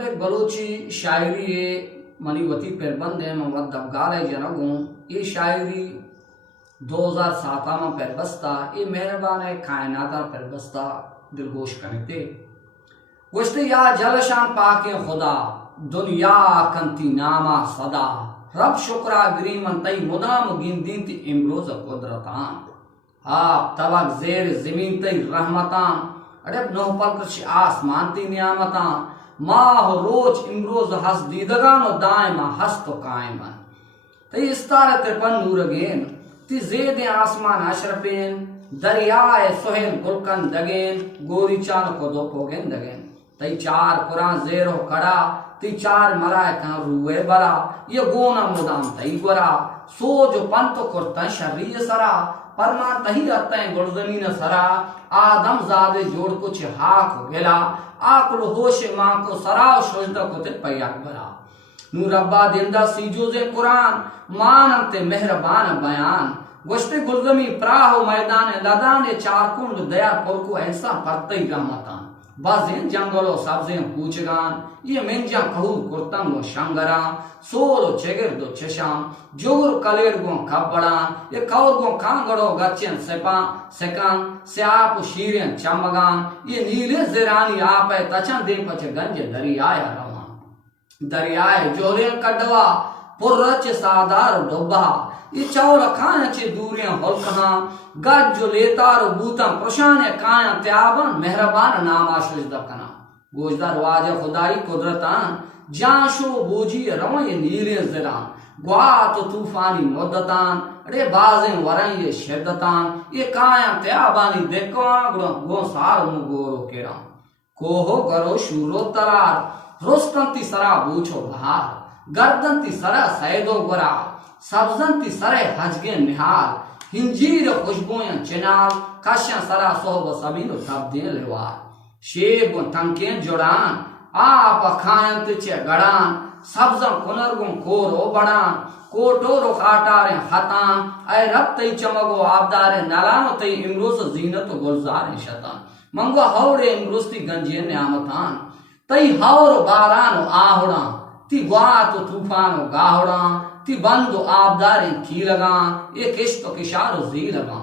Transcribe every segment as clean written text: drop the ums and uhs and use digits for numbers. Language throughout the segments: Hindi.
अब एक बलोची शायरी ये मनीवती पेरबंद है मोहम्मद दबगाल जनगू ये शायरी 2007 में पेरबस्ता ये मेहरबान है कायनाता पेरबस्ता दिलगोश करते गुश्ते या जलशान पाके खुदा दुनिया कंती नामा सदा रब शुक्रा ग्रीमन तई मुदाम गिनदीन ती इमरोज कुदरतान आप तबक जेर जमीन तई रहमतान अरे नौ पलकश आसमान ती नियामतान माह रोज इमरोज हस दीदगान और दायमा हस तो कायमन तई इस्तार तिरपन नूर गेन ती जेद आसमान अशरफेन दरियाए सुहेल गुलकन दगेन गोरी चान को दो पोगेन दगेन तई चार कुरान जेरो कड़ा ती चार मराए कहां रुए बरा ये गोना मुदाम तई गोरा सो जो पंत कुर्ता शरीय सरा परमान तही अतै गुलजनी न सरा आदम जादे जोड़ कुछ हाक गेला आकल होश मां को सराव शुजदा को ते पयाक बरा नूर अब्बा दिंदा सीजो जे कुरान मान ते मेहरबान बयान गोश्ते गुलजमी प्राहो मैदान लदान चार कुंड दया पुरको ऐसा परतई रहमतान बाजें जंगलो सब्जें पूछगान ये मेंजा कहू कुर्तम व शंगरा सोलो चेगर दो चशाम जोर कलेर गो खबड़ान ये कौर गो कांगड़ो गच्चन सेपा सेकान स्याप शीरें चमगान ये नीले जिरानी आपे तचन दे पच गंज दरियाया रवान दरियाए जोरे कड़वा पुर्रच सादार डोबा ये चौल खान चे दूरियां होलकहा गज जो लेतार बूता प्रशान काया त्याबन मेहरबान नामा शुजदकना गोजदार वाज खुदाई कुदरतान जाशो बोजी रवय नीले जरान ग्वात तूफानी मुद्दतान अरे बाजें वरं ये शिद्दतान ये काया त्याबानी देखो गो सार मुगोरो केरा कोहो करो शूरो तरार रोस्तंती सरा बूछो बहार गर्दंती सरा सैदो गोरा सब्जंती सरे हजगे निहाल हिंजीर खुशबुयां चिनाल काश्या सरा सोहब समीनो तब्दील लेवार शेब तंकें जुड़ान आप खायंत चे गड़ान सब्जं कुनरगुं कोरो बड़ान कोटोरो काटारे हतान ऐ रब तई चमगो आबदारे नलानो तई इमरोज जीनत गुलजार शतान मंगो हौड़े इमरोस्ती गंजे न्यामतान तई हौर बारानो आहुड़ा ती ग्वात तूफानो गाहुड़ा ती बंदो आबदारे की लगा ये किश्तो किशारो जी लगा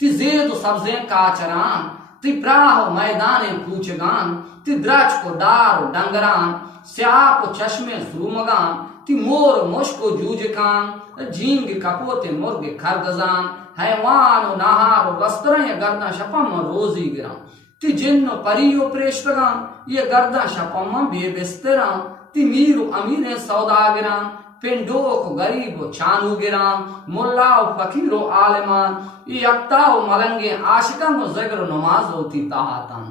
ती जेदो सब्जें काचरान ती प्राह मैदाने पूछगान ती द्राच को दार डंगरान स्याप चश्मे सुरुमगान ती मोर मुश्को जूजकान झींग कपोते मुर्गे खरगजान हैवान नहार वस्त्रें गर्दा शपम रोजी गिरा ती जिन्नो परियो प्रेष्टगान ये गर्दा शपम बेबिस्तरा ती मीरु अमीने सौदा गिरान पिंडो को गरीब चानू गिराम मुल्ला फकीरो आलिमान ये अक्ताओ मलंगे आशिकन को जिक्र नमाज होती ताहतन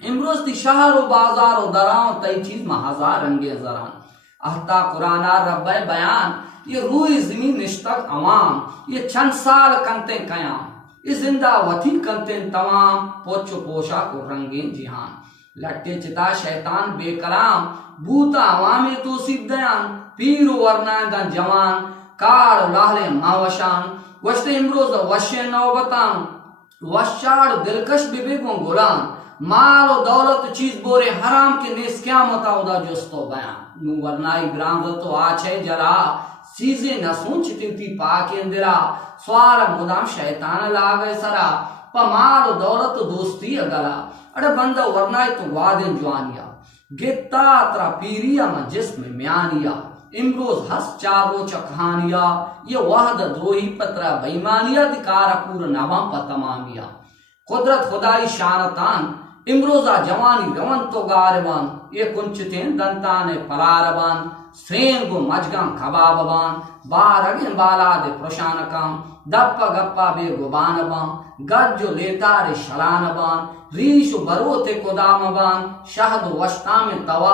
इमरोज ती शहरो बाजारो दराओ तई चीज में हजार रंगे जरान अहता कुराना रब्बे बयान ये रूई जमीन निश्तक अवाम ये चंद साल कंते कयाम ये जिंदा वथी कंते तमाम पोचो पोशा को रंगीन जिहान लट्टे चिता शैतान बेकलाम बूता अवामे तो सिद्धयान पीरु वर्ना जवान कार लाहले मावशान वश्ते इमरोज वश्य नौबतान वशाड़ दिलकश बिबेगो गुलाम माल और दौलत चीज बोरे हराम के नेस क्या मताउदा जोस्तो बयान नु वर्नाई ग्राम तो आछे जला चीजें न सोचती थी पाके अंदरा स्वार मुदाम शैतान लागे सरा पमाल दौलत दोस्ती अगला अरे बंदा वर्नाई तो वादन जवानिया गित्ता त्रा पीरिया में जिस्म म्यानिया इमरोज हस चारो चकहानिया ये वहद द्रोही पत्रा बेईमानिया दिकारा पूर नवाम पतमामिया कुदरत खुदाई शानतान इमरोजा जवानी रवन तो गारबान ये कुंचतें दंताने पलारबान स्रेन गो मजगां खबाबबान बारगे बाला दे प्रशानकाम दप्पा गप्पा बे गुबानबान गज्जो लेतारे शलानबान रीशु बरोते कोदामबान शहद वस्तामे तवा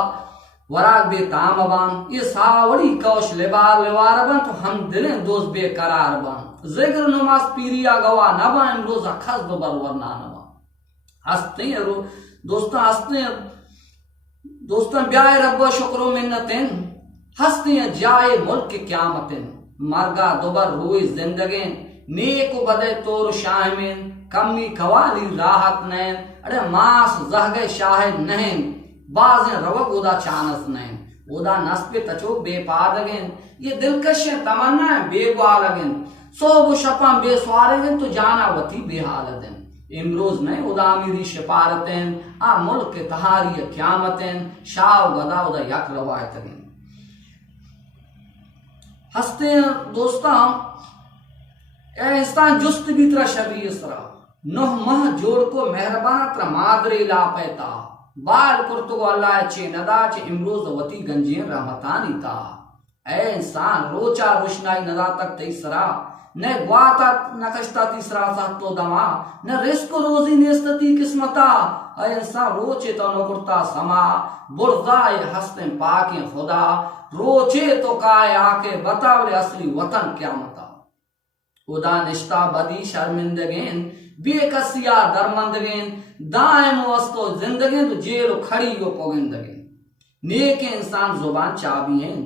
वराग बे तामबान ये सावड़ी कौश लेबार लेवारबान तो हम दिलें दोस्त बेकरार बान जिक्र नमाज पीरिया गवा नबा इमरोजा खस दो बरवरना नबा हंसते हैं दोस्तों ब्याह रब्बो शुक्रो मिन्नतें हंसते हैं जाए मुल्क के क्यामतें मरगा दोबर रोई जिंदगी नेक बदे तोर शाहमें कमी कवाली राहत नैन अरे मास जहगे शाहिद नहन बाजें रवक उदा चानस नहीं उदा नस्बे तचो बेपादगें ये दिलकश तमन्ना है बेगवा लगें सोब शपम बेसवारें तो जाना वती बेहालदें इमरोज नहीं उदा मेरी शिपारतें आ मुल्क तहारी क्यामतें शाव गदा उदा यक रवायतें हंसते हैं दोस्तों इंसान जुस्त भी तरह शबी इसरा नोह मह जोड़ को मेहरबान तरह मादरे ला पैता बाल कुर्तु को अल्लाह चे नदा चे इमरोज वती गंजियन रहमतानी ता ए इंसान रोचा रोशनाई नदा तक तेसरा न ग्वाता नकश्ता तीसरा सा तो दमा न रिस्क रोजी नेस्तती किस्मता ए इंसान रोचे तो नकुरता समा बुरदाए हस्ते पाके खुदा रोचे तो काय आके बतावले असली वतन क्या मता उदा निश्ता बदी शर्मिंदगेन बेकसिया दरमंदगेन दायम वस्तो जिंदगी तो जेल खड़ी यो पोगिंदगेन नेक इंसान जुबान चाबियें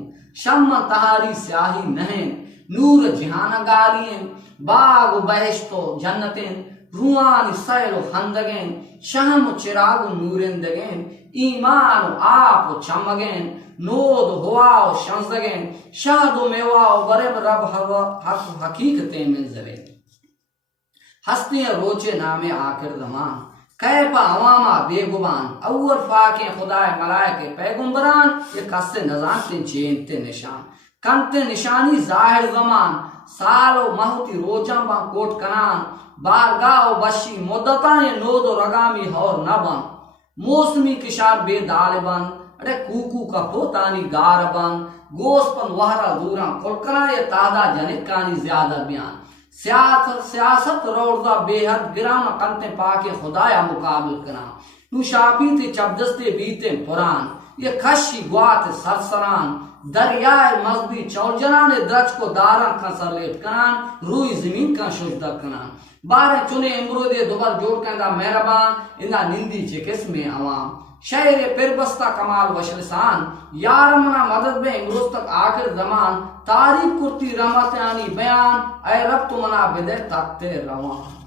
शम्म तहारी स्याही नहीं नूर जिहान गालियें बाग बहिश्तो जन्नतें रुआन सैलो हंदगें शहम चिराग नूरिंदगें ईमान आप चमगें नोद हुआओ शंसगें शादो मेवाओ बरेब रब हक हकीकतें मिलजरे हस्ती रोचे नामे आखिर जमान कैपा अवामा बेगुबान अव्वल फाके खुदाए मलाइके पैगुंबरान ये कस्से नजानते चेनते निशान कंते निशानी जाहिर जमान सालो महती रोजा बा कोट कनान बारगाओ बशी मुद्दता ये नोदो रगामी हौर नबन मौसमी किशार बेदालिबन अरे कूकू का पोतानी गारबन गोस्पन वहरा दूरा खुलकना ये तादा जनिक कानी ज्यादा बयान सियासत रोड़ा बेहद गिराम कंते पाके खुदाया मुकाबल करा तू शापी ते चबदस्ते बीते पुरान ये खशी ग्वात सरसरान दरियाए मजबी चौजना ने द्रच को दारा खसर लेट करान रूई जमीन का शुद्ध करान बारे चुने इमरोदे दोबार जोड़ कहना मेहरबान इंदा निंदी चे किस्में अवाम शहर पिरबस्ता कमाल वशलिसान यारमना मदद में इमरोज तक आखिर जमान तारीफ कुर्ती रहमत आनी बयान ऐ रब तुमना बिदे तकते रवान।